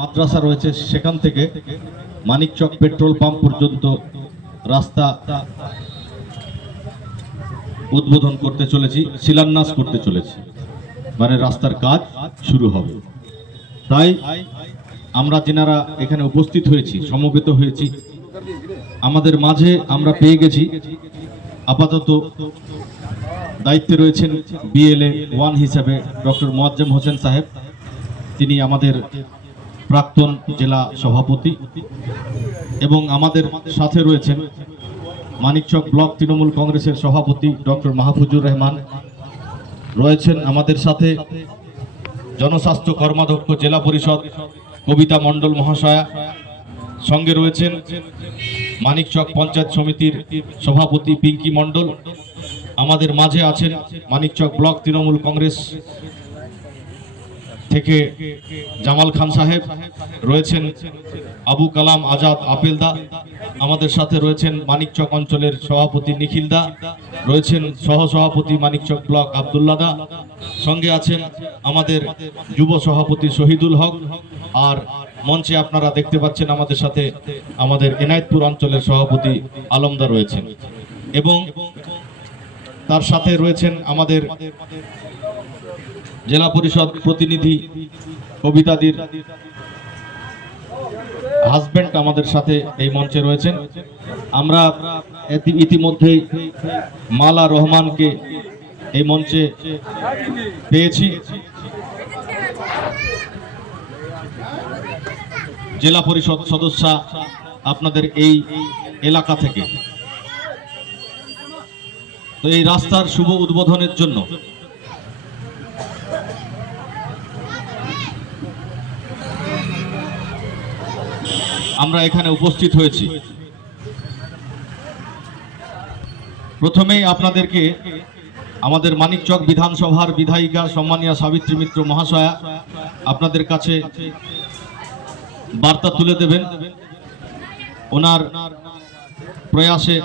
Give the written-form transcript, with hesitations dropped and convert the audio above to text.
মাদ্রাসা রয়েছে সেখান থেকে মানিকচক পেট্রোল পাম্প পর্যন্ত রাস্তা উদ্বোধন করতে চলেছি, শিলান্যাস করতে চলেছি, মানে রাস্তার কাজ শুরু হবে। তাই আমরা যেনারা এখানে উপস্থিত হয়েছি, সমবেত হয়েছি, আমাদের মাঝে আমরা পেয়ে গেছি আপাতত দায়িত্বে রয়েছেন বিএলএ 1 হিসেবে ডক্টর মোয়াজ্জেম হোসেন সাহেব। তিনি আমাদের প্রাক্তন জেলা সভাপতি এবং আমাদের সাথে রয়েছেন মানিকচক ব্লক তৃণমূল কংগ্রেসের সভাপতি ডক্টর মাহফুজুর রহমান, রয়েছেন আমাদের সাথে জনস্বাস্থ্য কর্মাধ্যক্ষ জেলা পরিষদ কবিতা মণ্ডল মহাশয়া, সঙ্গে রয়েছেন মানিকচক পঞ্চায়েত সমিতির সভাপতি পিঙ্কি মণ্ডল, আমাদের মাঝে আছেন মানিকচক ব্লক তৃণমূল কংগ্রেস থেকে জামাল খান সাহেব, রয়েছেন আবু কালাম আজাদ আপেলদা, আমাদের সাথে রয়েছেন মানিকচক অঞ্চলের সভাপতি নিখিল দা, রয়েছেন সহ সভাপতি মানিকচক ব্লক আব্দুল্লাহ দা, সঙ্গে আছেন আমাদের যুব সভাপতি শহীদুল হক, আর মঞ্চে আপনারা দেখতে পাচ্ছেন আমাদের সাথে আমাদের এনায়েতপুর অঞ্চলের সভাপতি আলমদা রয়েছেন এবং তার সাথে রয়েছেন আমাদের জেলা পরিষদ প্রতিনিধি কবিতাদির হাজবেন্ড আমাদের সাথে এই মঞ্চে রয়েছেন। আমরা ইতিমধ্যেই মালা রহমানকে এই মঞ্চে পেয়েছি, জেলা পরিষদ সদস্যা আপনাদের এই এলাকা থেকে। তো এই রাস্তার শুভ উদ্বোধনের জন্য আমরা এখানে উপস্থিত হয়েছি। প্রথমেই আপনাদেরকে আমাদের মানিকচক বিধানসভার বিধায়িকা সম্মানীয় সাবিত্রী মিত্র মহাশয়া আপনাদের কাছে বার্তা তুলে দেবেন। ওনার প্রয়াসে